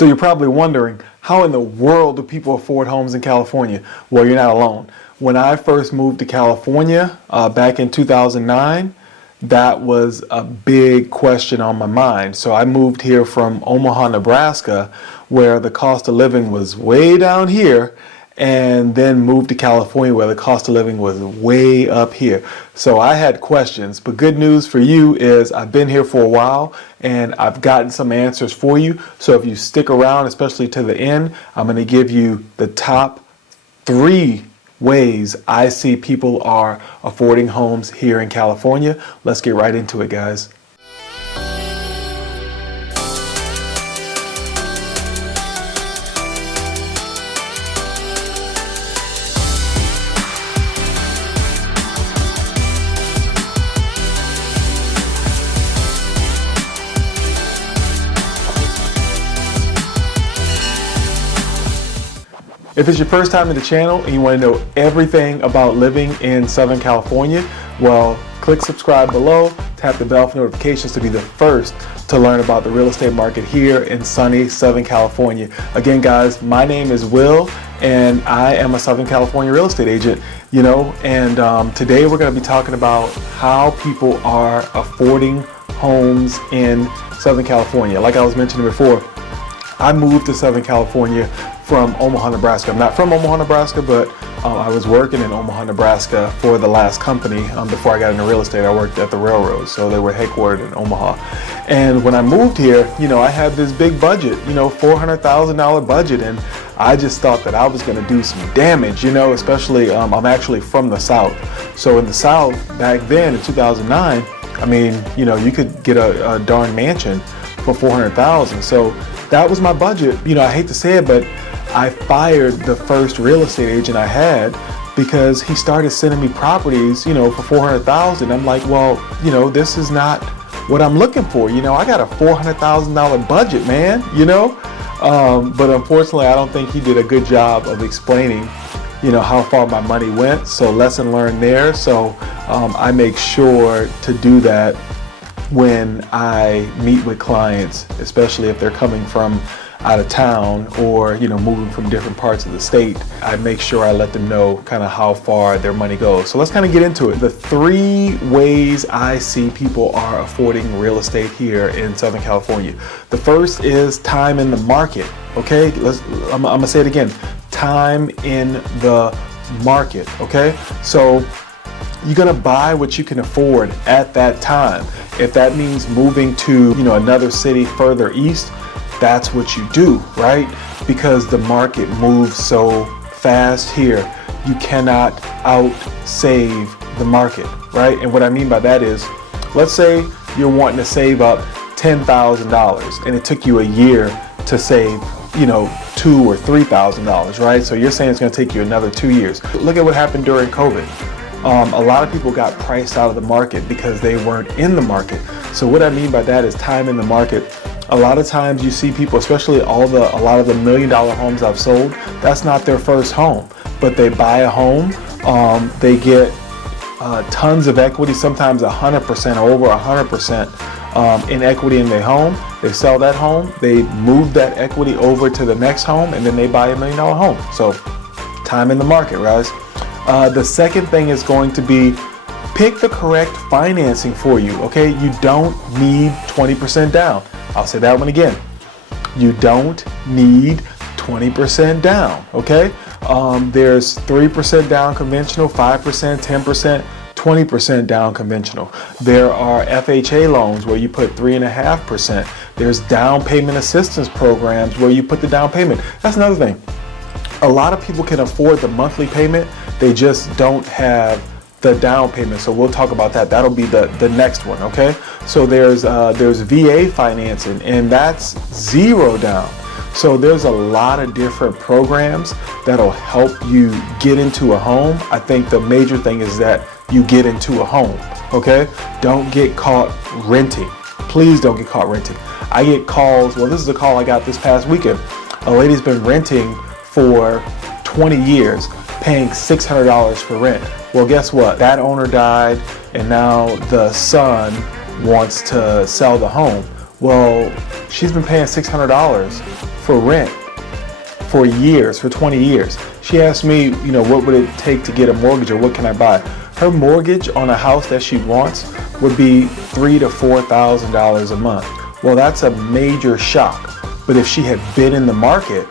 So you're probably wondering, how in the world do people afford homes in California? Well, you're not alone. When I first moved to California back in 2009, that was a big question on my mind. So I moved here from Omaha, Nebraska, where the cost of living was way down here, and then moved to California where the cost of living was way up here. So I had questions, but good news for you is I've been here for a while and I've gotten some answers for you. So if you stick around, especially to the end, I'm going to give you the top 3 ways I see people are affording homes here in California. Let's get right into it, guys. If it's your first time to the channel and you want to know everything about living in Southern California, well, click subscribe below, tap the bell for notifications to be the first to learn about the real estate market here in sunny Southern California. Again, guys, my name is Will and I am a Southern California real estate agent, and today we're going to be talking about how people are affording homes in Southern California. Like I was mentioning before, I moved to Southern California from Omaha, Nebraska. I'm not from Omaha, Nebraska, but I was working in Omaha, Nebraska for the last company. Before I got into real estate, I worked at the railroad, so they were headquartered in Omaha. And when I moved here, I had this big budget, $400,000 budget, and I just thought that I was going to do some damage, especially I'm actually from the South. So in the South, back then in 2009, you could get a darn mansion for $400,000. So that was my budget. I hate to say it, but I fired the first real estate agent I had because he started sending me properties, for $400,000. I'm like, well, this is not what I'm looking for. I got a $400,000 budget, man, but unfortunately, I don't think he did a good job of explaining, how far my money went. So lesson learned there. So I make sure to do that when I meet with clients, especially if they're coming from out of town or moving from different parts of the state. I make sure I let them know kind of how far their money goes. So let's kind of get into it. The 3 ways I see people are affording real estate here in Southern California. The first is time in the market. Okay, I'm gonna say it again. Time in the market. Okay, so you're gonna buy what you can afford at that time. If that means moving to another city further east, that's what you do, right? Because the market moves so fast here, you cannot out-save the market, right? And what I mean by that is, let's say you're wanting to save up $10,000 and it took you a year to save, $2,000 or $3,000, right? So you're saying it's gonna take you another 2 years. Look at what happened during COVID. A lot of people got priced out of the market because they weren't in the market. So what I mean by that is time in the market. A lot of times you see people, especially a lot of the $1 million homes I've sold, that's not their first home, but they buy a home, they get tons of equity, sometimes 100% or over 100% in equity in their home. They sell that home, they move that equity over to the next home, and then they buy $1 million home. So time in the market, guys. The second thing is going to be pick the correct financing for you, okay? You don't need 20% down. I'll say that one again. You don't need 20% down, okay? There's 3% down conventional, 5%, 10%, 20% down conventional. There are FHA loans where you put 3.5%. There's down payment assistance programs where you put the down payment. That's another thing. A lot of people can afford the monthly payment, they just don't have the down payment. So we'll talk about that. That'll be the next one, okay? So there's VA financing, and that's 0 down. So there's a lot of different programs that'll help you get into a home. I think the major thing is that you get into a home, okay? Don't get caught renting. Please don't get caught renting. I get calls, well, this is a call I got this past weekend. A lady's been renting for 20 years, paying $600 for rent. Well, guess what? That owner died, and now the son wants to sell the home. Well, she's been paying $600 for rent for years, for 20 years. She asked me, you know, what would it take to get a mortgage, or what can I buy? Her mortgage on a house that she wants would be $3,000 to $4,000 a month. Well, that's a major shock. But if she had been in the market,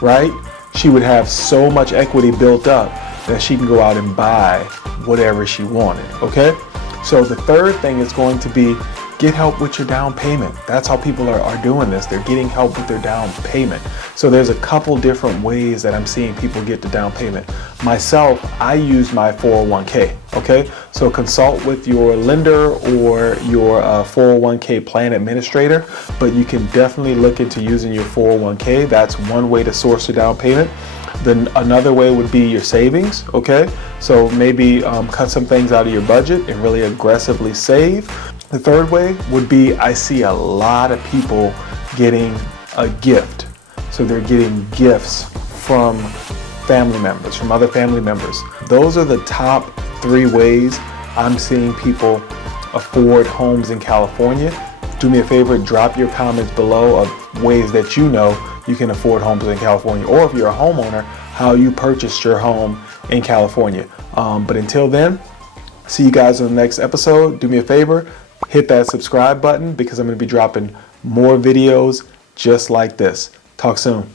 right, she would have so much equity built up that she can go out and buy whatever she wanted, okay? So the third thing is going to be get help with your down payment. That's how people are doing this. They're getting help with their down payment. So there's a couple different ways that I'm seeing people get the down payment. Myself, I use my 401k, okay? So consult with your lender or your 401k plan administrator, but you can definitely look into using your 401k. That's one way to source a down payment. Then another way would be your savings, okay? So maybe cut some things out of your budget and really aggressively save. The third way would be, I see a lot of people getting a gift. So they're getting gifts from family members, from other family members. Those are the top 3 ways I'm seeing people afford homes in California. Do me a favor, drop your comments below of ways that you know you can afford homes in California, or if you're a homeowner, how you purchased your home in California. But until then, see you guys on the next episode. Do me a favor, hit that subscribe button, because I'm going to be dropping more videos just like this. Talk soon.